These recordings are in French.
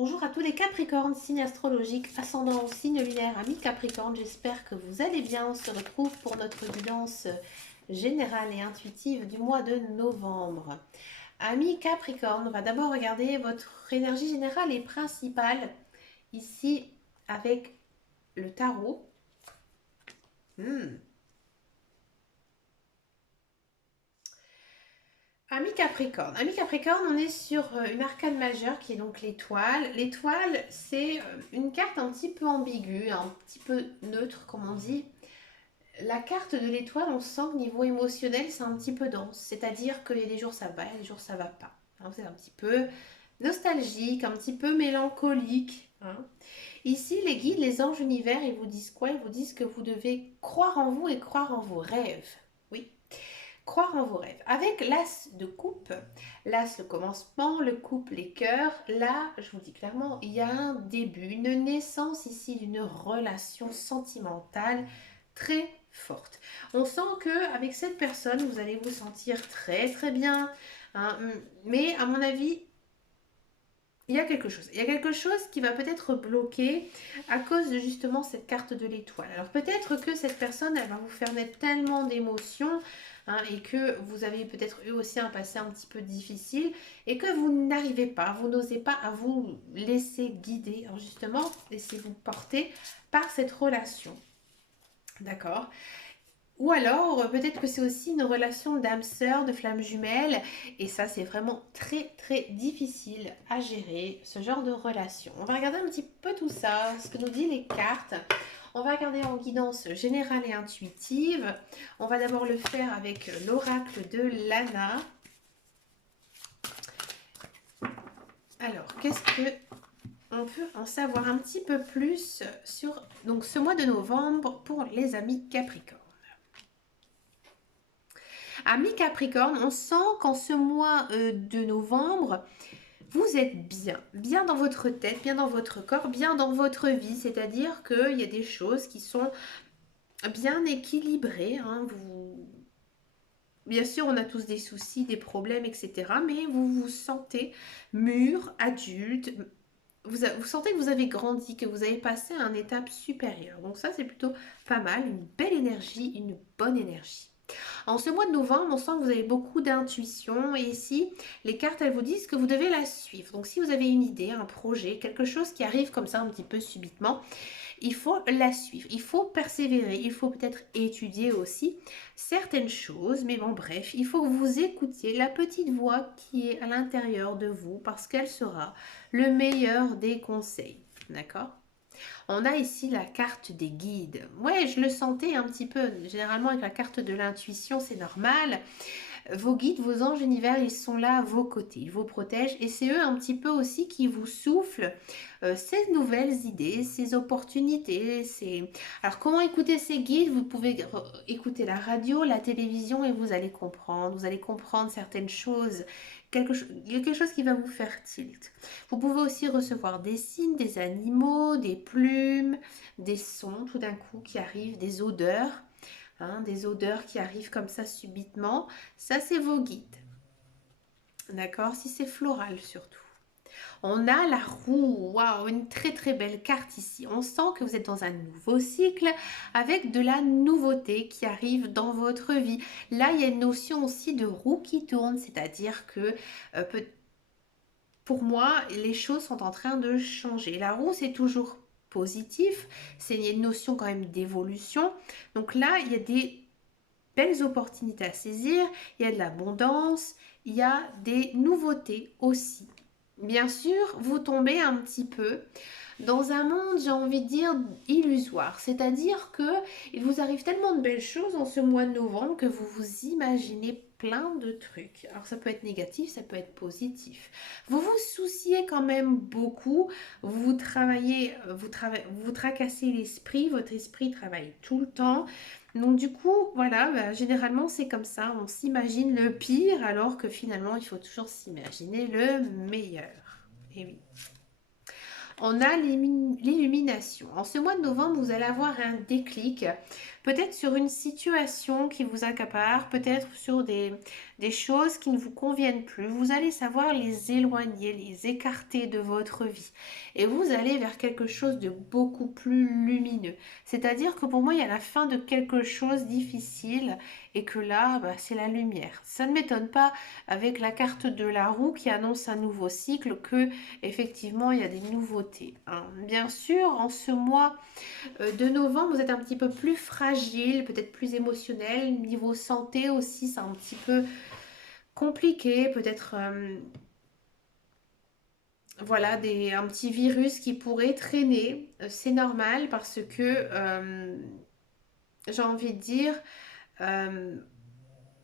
Bonjour à tous les Capricornes, signe astrologique, ascendant au signe lunaire, amis Capricorne, j'espère que vous allez bien. On se retrouve pour notre guidance générale et intuitive du mois de novembre. Amis Capricorne, on va d'abord regarder votre énergie générale et principale ici avec le tarot. Amis Capricorne, on est sur une arcane majeure qui est donc l'étoile. L'étoile, c'est une carte un petit peu ambiguë, un petit peu neutre, comme on dit. La carte de l'étoile, on sent que niveau émotionnel, c'est un petit peu dense. C'est-à-dire qu'il y a des jours ça va, il y a des jours ça va pas. Hein, c'est un petit peu nostalgique, un petit peu mélancolique. Hein. Ici, les guides, les anges univers, ils vous disent quoi? Ils vous disent que vous devez croire en vous et croire en vos rêves. Oui, croire en vos rêves. Avec l'as de coupe, l'as le commencement, le coupe les cœurs, là, je vous dis clairement, il y a un début, une naissance ici d'une relation sentimentale très forte. On sent que avec cette personne, vous allez vous sentir très très bien, hein, mais à mon avis, il y a quelque chose. Il y a quelque chose qui va peut-être bloquer à cause de justement cette carte de l'étoile. Alors peut-être que cette personne, elle va vous faire naître tellement d'émotions, hein, et que vous avez peut-être eu aussi un passé un petit peu difficile et que vous n'arrivez pas, vous n'osez pas à vous laisser guider. Alors justement, laissez-vous porter par cette relation. D'accord? Ou alors, peut-être que c'est aussi une relation d'âme sœur, de flamme jumelle. Et ça, c'est vraiment très, très difficile à gérer, ce genre de relation. On va regarder un petit peu tout ça, ce que nous disent les cartes. On va regarder en guidance générale et intuitive. On va d'abord le faire avec l'oracle de Lana. Alors, qu'est-ce que on peut en savoir un petit peu plus sur donc, ce mois de novembre pour les amis Capricorne? Amis Capricorne, on sent qu'en ce mois de novembre, vous êtes bien, bien dans votre tête, bien dans votre corps, bien dans votre vie. C'est-à-dire qu'il y a des choses qui sont bien équilibrées. Hein. Bien sûr, on a tous des soucis, des problèmes, etc. Mais vous vous sentez mûr, adulte. Vous sentez que vous avez grandi, que vous avez passé à une étape supérieure. Donc ça, c'est plutôt pas mal. Une belle énergie, une bonne énergie. En ce mois de novembre, on sent que vous avez beaucoup d'intuition et ici, les cartes, elles vous disent que vous devez la suivre. Donc si vous avez une idée, un projet, quelque chose qui arrive comme ça un petit peu subitement, il faut la suivre, il faut persévérer, il faut peut-être étudier aussi certaines choses, mais bon bref, il faut que vous écoutiez la petite voix qui est à l'intérieur de vous parce qu'elle sera le meilleur des conseils. D'accord? On a ici la carte des guides. Ouais, je le sentais un petit peu. Généralement, avec la carte de l'intuition, c'est normal. Vos guides, vos anges univers, ils sont là à vos côtés. Ils vous protègent. Et c'est eux un petit peu aussi qui vous soufflent ces nouvelles idées, ces opportunités. Alors, comment écouter ces guides? Vous pouvez écouter la radio, la télévision et vous allez comprendre. Vous allez comprendre certaines choses. Il y a quelque chose qui va vous faire tilt. Vous pouvez aussi recevoir des signes, des animaux, des plumes, des sons tout d'un coup qui arrivent, des odeurs, hein, des odeurs qui arrivent comme ça subitement. Ça, c'est vos guides. D'accord? Si c'est floral surtout. On a la roue, waouh, une très très belle carte ici. On sent que vous êtes dans un nouveau cycle avec de la nouveauté qui arrive dans votre vie. Là, il y a une notion aussi de roue qui tourne, c'est-à-dire que pour moi, les choses sont en train de changer. La roue, c'est toujours positif, c'est une notion quand même d'évolution. Donc là, il y a des belles opportunités à saisir, il y a de l'abondance, il y a des nouveautés aussi. Bien sûr, vous tombez un petit peu dans un monde, j'ai envie de dire, illusoire. C'est-à-dire que il vous arrive tellement de belles choses en ce mois de novembre que vous vous imaginez plein de trucs. Alors ça peut être négatif, ça peut être positif. Vous vous souciez quand même beaucoup, vous travaillez, vous tracassez l'esprit, votre esprit travaille tout le temps. Donc du coup, voilà, bah, généralement c'est comme ça, on s'imagine le pire alors que finalement il faut toujours s'imaginer le meilleur. Et oui. On a l'illumination. En ce mois de novembre, vous allez avoir un déclic. peut-être sur une situation qui vous accapare, peut-être sur des choses qui ne vous conviennent plus. Vous allez savoir les éloigner, les écarter de votre vie. Et vous allez vers quelque chose de beaucoup plus lumineux. C'est-à-dire que pour moi, il y a la fin de quelque chose de difficile et que là, bah, c'est la lumière. Ça ne m'étonne pas avec la carte de la roue qui annonce un nouveau cycle que effectivement il y a des nouveautés, hein. Bien sûr, en ce mois de novembre, vous êtes un petit peu plus fragile, peut-être plus émotionnel. Niveau santé aussi, c'est un petit peu compliqué. Peut-être, voilà, un petit virus qui pourrait traîner. C'est normal parce que, j'ai envie de dire, euh,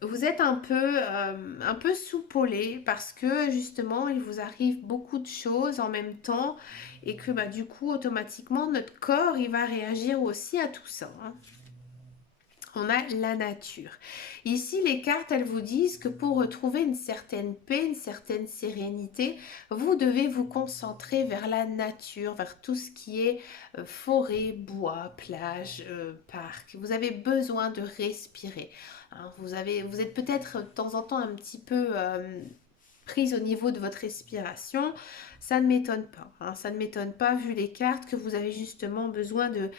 vous êtes un peu soupolé parce que justement, il vous arrive beaucoup de choses en même temps et que bah, du coup, automatiquement, notre corps, il va réagir aussi à tout ça, hein. On a la nature. Ici, les cartes, elles vous disent que pour retrouver une certaine paix, une certaine sérénité, vous devez vous concentrer vers la nature, vers tout ce qui est forêt, bois, plage, parc. Vous avez besoin de respirer, hein. Vous êtes peut-être de temps en temps un petit peu prise au niveau de votre respiration. Ça ne m'étonne pas, hein. Ça ne m'étonne pas vu les cartes que vous avez justement besoin de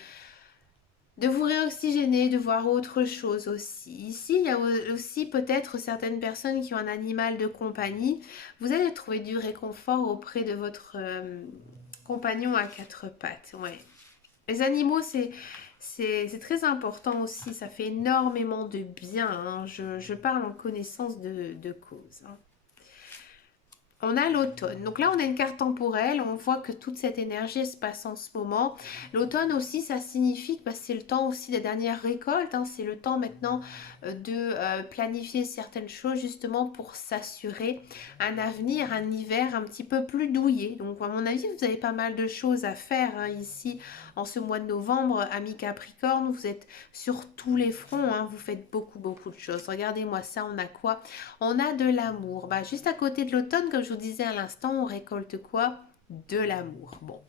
vous réoxygéner, de voir autre chose aussi. Ici, il y a aussi peut-être certaines personnes qui ont un animal de compagnie. Vous allez trouver du réconfort auprès de votre compagnon à quatre pattes. Ouais. Les animaux, c'est très important aussi. Ça fait énormément de bien, hein. Je parle en connaissance de cause, hein. On a l'automne. Donc là, on a une carte temporelle. On voit que toute cette énergie se passe en ce moment. L'automne aussi, ça signifie que bah, c'est le temps aussi des dernières récoltes, hein. C'est le temps maintenant de planifier certaines choses justement pour s'assurer un avenir, un hiver un petit peu plus douillet. Donc à mon avis, vous avez pas mal de choses à faire, hein, ici en ce mois de novembre. Ami Capricorne, vous êtes sur tous les fronts, hein. Vous faites beaucoup de choses. Regardez-moi ça, on a quoi? On a de l'amour. Bah, juste à côté de l'automne, comme je vous disais à l'instant, on récolte quoi? De l'amour. Bon,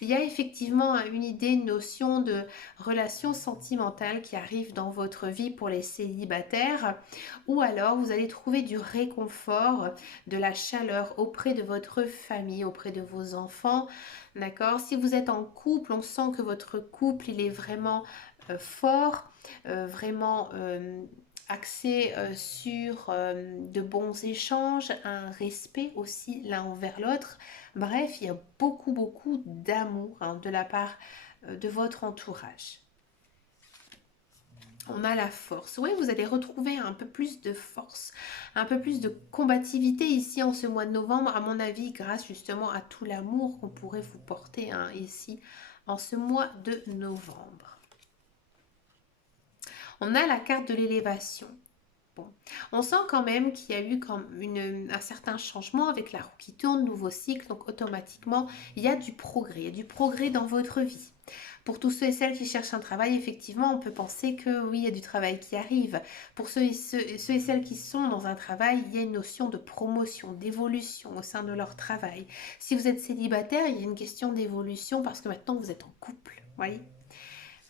il y a effectivement une idée, une notion de relation sentimentale qui arrive dans votre vie pour les célibataires, ou alors vous allez trouver du réconfort, de la chaleur auprès de votre famille, auprès de vos enfants. D'accord? Si vous êtes en couple, on sent que votre couple, il est vraiment fort, vraiment axé sur de bons échanges, un respect aussi l'un envers l'autre. Bref, il y a beaucoup d'amour, hein, de la part de votre entourage. On a la force. Oui, vous allez retrouver un peu plus de force, un peu plus de combativité ici en ce mois de novembre, à mon avis, grâce justement à tout l'amour qu'on pourrait vous porter, hein, ici en ce mois de novembre. On a la carte de l'élévation. Bon, on sent quand même qu'il y a eu comme un certain changement avec la roue qui tourne, nouveau cycle, donc automatiquement, il y a du progrès, il y a du progrès dans votre vie. Pour tous ceux et celles qui cherchent un travail, effectivement, on peut penser que oui, il y a du travail qui arrive. Pour ceux et celles qui sont dans un travail, il y a une notion de promotion, d'évolution au sein de leur travail. Si vous êtes célibataire, il y a une question d'évolution parce que maintenant vous êtes en couple, voyez.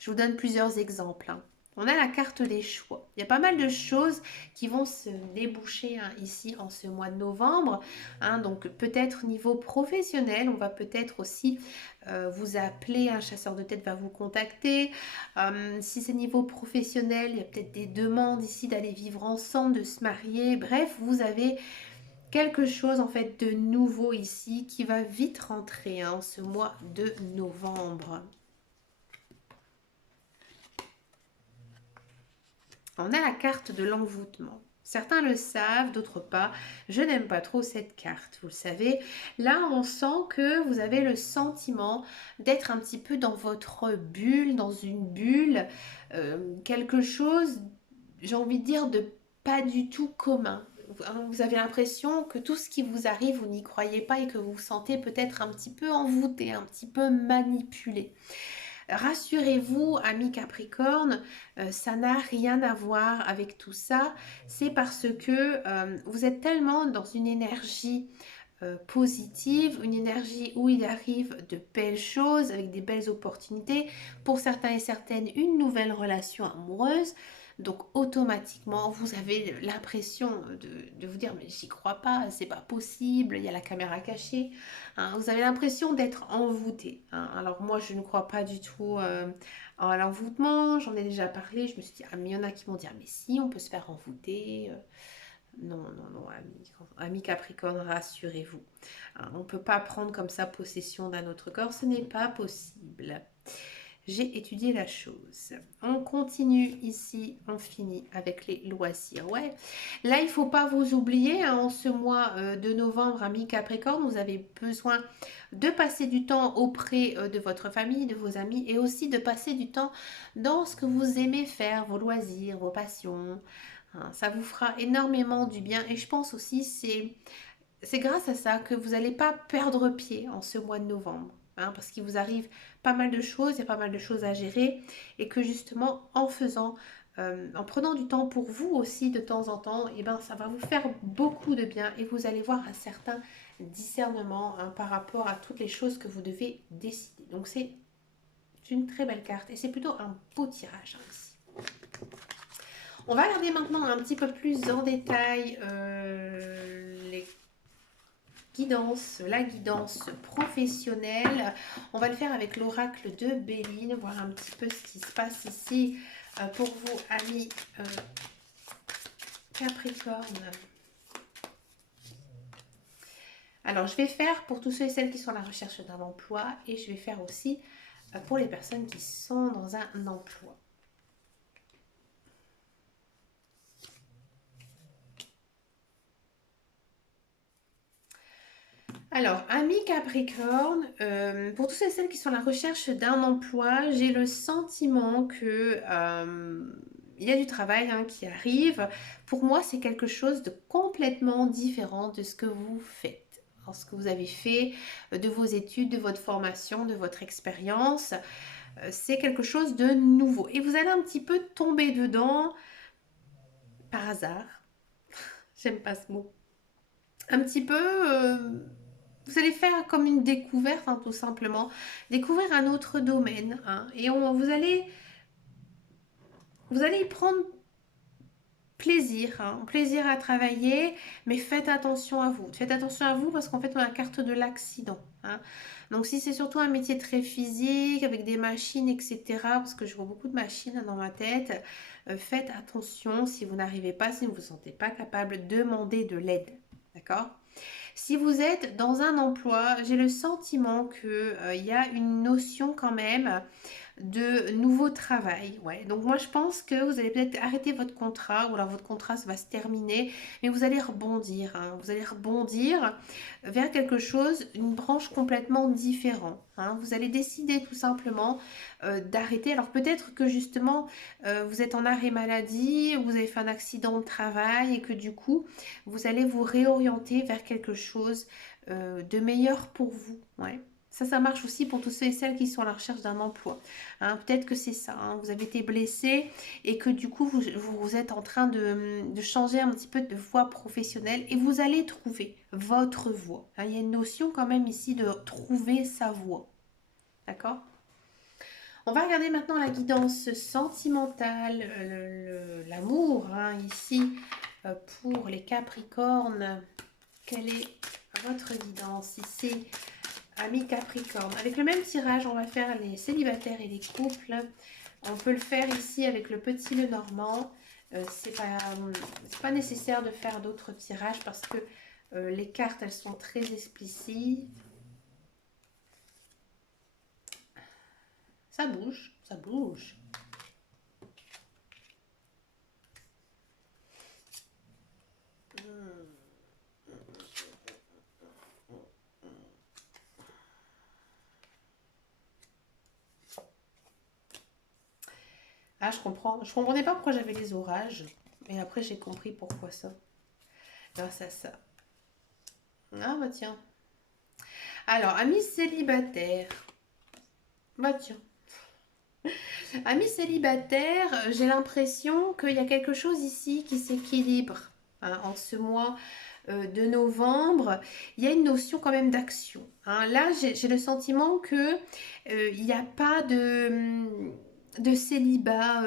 Je vous donne plusieurs exemples, hein. On a la carte des choix. Il y a pas mal de choses qui vont se déboucher, hein, ici en ce mois de novembre, hein. Donc peut-être niveau professionnel, on va peut-être aussi vous appeler, un chasseur de tête va vous contacter. Si c'est niveau professionnel, il y a peut-être des demandes ici d'aller vivre ensemble, de se marier. Bref, vous avez quelque chose en fait de nouveau ici qui va vite rentrer, hein, ce mois de novembre. On a la carte de l'envoûtement. Certains le savent, d'autres pas. Je n'aime pas trop cette carte, vous le savez. Là, on sent que vous avez le sentiment d'être un petit peu dans votre bulle, dans une bulle. Quelque chose, j'ai envie de dire, de pas du tout commun. Vous avez l'impression que tout ce qui vous arrive, vous n'y croyez pas et que vous vous sentez peut-être un petit peu envoûté, un petit peu manipulé. Rassurez-vous, amis Capricorne, ça n'a rien à voir avec tout ça. C'est parce que vous êtes tellement dans une énergie positive, une énergie où il arrive de belles choses, avec des belles opportunités. Pour certains et certaines, une nouvelle relation amoureuse. Donc automatiquement, vous avez l'impression de vous dire, mais j'y crois pas, c'est pas possible, il y a la caméra cachée. Hein. Vous avez l'impression d'être envoûté. Hein. Alors moi, je ne crois pas du tout à l'envoûtement, j'en ai déjà parlé, je me suis dit, ah mais il y en a qui vont dire, mais si, on peut se faire envoûter. Non, non, non, amis Capricorne, rassurez-vous. Hein, on ne peut pas prendre comme ça possession d'un autre corps, ce n'est pas possible. J'ai étudié la chose. On continue ici, on finit avec les loisirs. Ouais, là, il ne faut pas vous oublier, hein, en ce mois de novembre, amis Capricorne, vous avez besoin de passer du temps auprès de votre famille, de vos amis, et aussi de passer du temps dans ce que vous aimez faire, vos loisirs, vos passions. Hein, ça vous fera énormément du bien, et je pense aussi c'est grâce à ça que vous n'allez pas perdre pied en ce mois de novembre. Hein, parce qu'il vous arrive pas mal de choses, il y a pas mal de choses à gérer, et que justement en faisant, en prenant du temps pour vous aussi de temps en temps, et ben ça va vous faire beaucoup de bien, et vous allez voir un certain discernement, hein, par rapport à toutes les choses que vous devez décider. Donc c'est une très belle carte, et c'est plutôt un beau tirage, hein, ici. On va regarder maintenant un petit peu plus en détail les la guidance professionnelle. On va le faire avec l'oracle de Béline, voir un petit peu ce qui se passe ici pour vous, amis Capricorne. Alors, je vais faire pour tous ceux et celles qui sont à la recherche d'un emploi, et je vais faire aussi pour les personnes qui sont dans un emploi. Alors, amis Capricorne, pour tous ceux et celles qui sont à la recherche d'un emploi, j'ai le sentiment que il y a du travail, hein, qui arrive. Pour moi, c'est quelque chose de complètement différent de ce que vous faites. Alors, ce que vous avez fait, de vos études, de votre formation, de votre expérience, c'est quelque chose de nouveau. Et vous allez un petit peu tomber dedans par hasard. J'aime pas ce mot. Un petit peu... vous allez faire comme une découverte, hein, tout simplement. Découvrir un autre domaine. Hein, et vous allez y prendre plaisir. Hein, plaisir à travailler. Mais faites attention à vous. Faites attention à vous parce qu'en fait, on a la carte de l'accident. Hein. Donc, si c'est surtout un métier très physique, avec des machines, etc. Parce que je vois beaucoup de machines, hein, dans ma tête. Faites attention. Si vous n'arrivez pas, si vous ne vous sentez pas capable, demandez de l'aide. D'accord ? Si vous êtes dans un emploi, j'ai le sentiment qu'il y a une notion quand même de nouveau travail. Ouais. Donc moi je pense que vous allez peut-être arrêter votre contrat, ou alors votre contrat va se terminer, mais vous allez rebondir. Hein. Vous allez rebondir vers quelque chose, une branche complètement différente. Hein. Vous allez décider tout simplement d'arrêter. Alors peut-être que justement vous êtes en arrêt maladie, vous avez fait un accident de travail, et que du coup vous allez vous réorienter vers quelque chose de meilleur pour vous. Ouais. Ça marche aussi pour tous ceux et celles qui sont à la recherche d'un emploi. Hein, peut-être que c'est ça. Hein, vous avez été blessé, et que du coup, vous êtes en train de changer un petit peu de voie professionnelle, et vous allez trouver votre voie. Hein, il y a une notion quand même ici de trouver sa voie. D'accord ? On va regarder maintenant la guidance sentimentale, l'amour, hein, ici, pour les Capricornes. Quelle est votre guidance ici, amis Capricorne? Avec le même tirage, on va faire les célibataires et les couples. On peut le faire ici avec le petit Lenormand. C'est pas nécessaire de faire d'autres tirages parce que les cartes, elles sont très explicites. Ça bouge, ça bouge. Ah, je comprends. Je comprenais pas pourquoi j'avais les orages. Et après, j'ai compris pourquoi ça. Grâce à ça. Ah, bah tiens. Alors, amis célibataires. Bah tiens. Amis célibataires, j'ai l'impression qu'il y a quelque chose ici qui s'équilibre, hein, en ce mois de novembre, il y a une notion quand même d'action, hein. Là, j'ai le sentiment que il n'y a pas de célibat,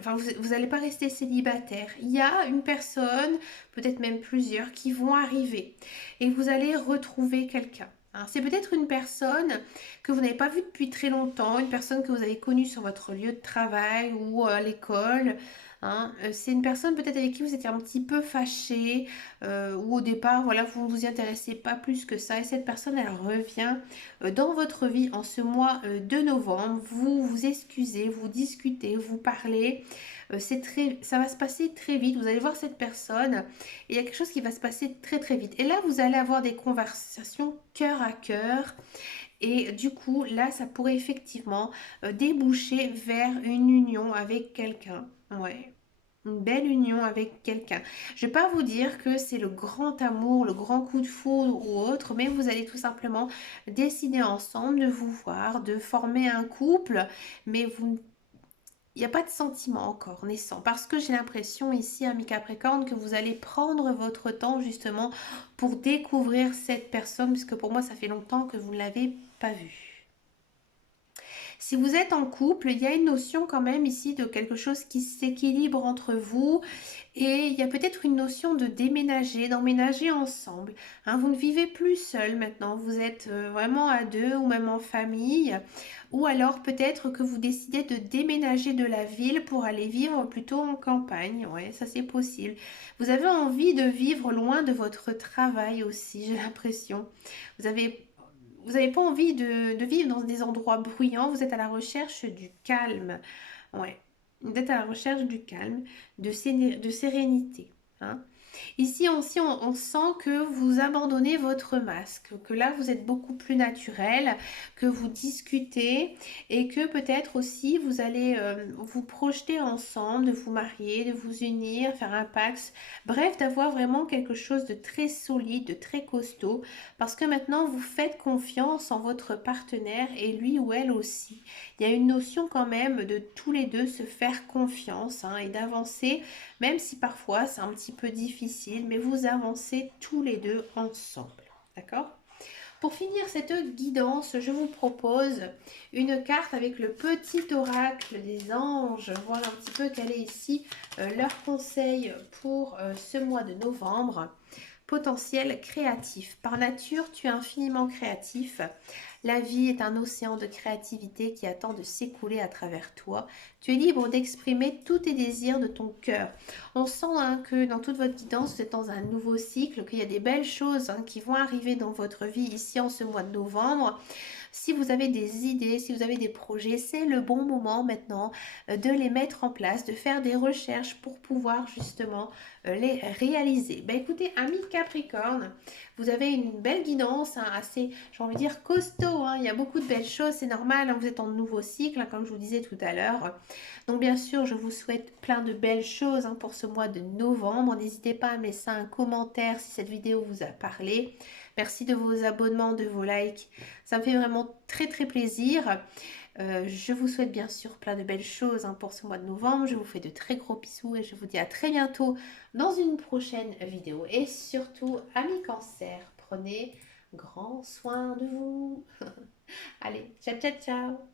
enfin, vous n'allez pas rester célibataire. Il y a une personne, peut-être même plusieurs, qui vont arriver et vous allez retrouver quelqu'un, hein. C'est peut-être une personne que vous n'avez pas vue depuis très longtemps, une personne que vous avez connue sur votre lieu de travail ou à l'école, hein. C'est une personne peut-être avec qui vous étiez un petit peu fâché, ou au départ, voilà, vous ne vous y intéressez pas plus que ça, et cette personne, elle revient dans votre vie en ce mois de novembre. Vous vous excusez, vous discutez, vous parlez. Ça va se passer très vite. Vous allez voir cette personne et il y a quelque chose qui va se passer très très vite. Et là, vous allez avoir des conversations cœur à cœur. Et du coup, là, ça pourrait effectivement déboucher vers une union avec quelqu'un. Ouais. Une belle union avec quelqu'un. Je ne vais pas vous dire que c'est le grand amour, le grand coup de foudre ou autre, mais vous allez tout simplement décider ensemble de vous voir, de former un couple, mais il n'y a pas de sentiment encore naissant. Parce que j'ai l'impression ici, ami Capricorne, que vous allez prendre votre temps justement pour découvrir cette personne, puisque pour moi, ça fait longtemps que vous ne l'avez pas vue. Si vous êtes en couple, il y a une notion quand même ici de quelque chose qui s'équilibre entre vous, et il y a peut-être une notion de déménager, d'emménager ensemble, hein. Vous ne vivez plus seul maintenant, vous êtes vraiment à deux ou même en famille, ou alors peut-être que vous décidez de déménager de la ville pour aller vivre plutôt en campagne. Ouais, ça c'est possible. Vous avez envie de vivre loin de votre travail aussi, j'ai l'impression. Vous avez vous n'avez pas envie de vivre dans des endroits bruyants, vous êtes à la recherche du calme. Ouais, vous êtes à la recherche du calme, de sérénité, hein. Ici aussi, on sent que vous abandonnez votre masque, que là, vous êtes beaucoup plus naturel, que vous discutez et que peut-être aussi, vous allez vous projeter ensemble, de vous marier, de vous unir, faire un pax. Bref, d'avoir vraiment quelque chose de très solide, de très costaud, parce que maintenant, vous faites confiance en votre partenaire et lui ou elle aussi. Il y a une notion quand même de tous les deux se faire confiance, hein, et d'avancer, même si parfois c'est un petit peu difficile, mais vous avancez tous les deux ensemble. D'accord? Pour finir cette guidance, je vous propose une carte avec le petit oracle des anges. Voilà un petit peu quel est ici leur conseil pour ce mois de novembre. Potentiel créatif. Par nature, tu es infiniment créatif. La vie est un océan de créativité qui attend de s'écouler à travers toi. Tu es libre d'exprimer tous tes désirs de ton cœur. On sent, hein, que dans toute votre guidance, vous êtes dans un nouveau cycle, qu'il y a des belles choses, hein, qui vont arriver dans votre vie ici en ce mois de novembre. Si vous avez des idées, si vous avez des projets, c'est le bon moment maintenant de les mettre en place, de faire des recherches pour pouvoir justement les réaliser. Ben écoutez, amis Capricorne, vous avez une belle guidance, hein, assez, j'ai envie de dire, costaud, hein. Il y a beaucoup de belles choses, c'est normal, hein, vous êtes en nouveau cycle, hein, comme je vous disais tout à l'heure. Donc bien sûr, je vous souhaite plein de belles choses, hein, pour ce mois de novembre. N'hésitez pas à me laisser un commentaire si cette vidéo vous a parlé. Merci de vos abonnements, de vos likes. Ça me fait vraiment très très plaisir. Je vous souhaite bien sûr plein de belles choses, hein, pour ce mois de novembre. Je vous fais de très gros bisous et je vous dis à très bientôt dans une prochaine vidéo. Et surtout, amis Cancer, prenez grand soin de vous. Allez, ciao ciao ciao.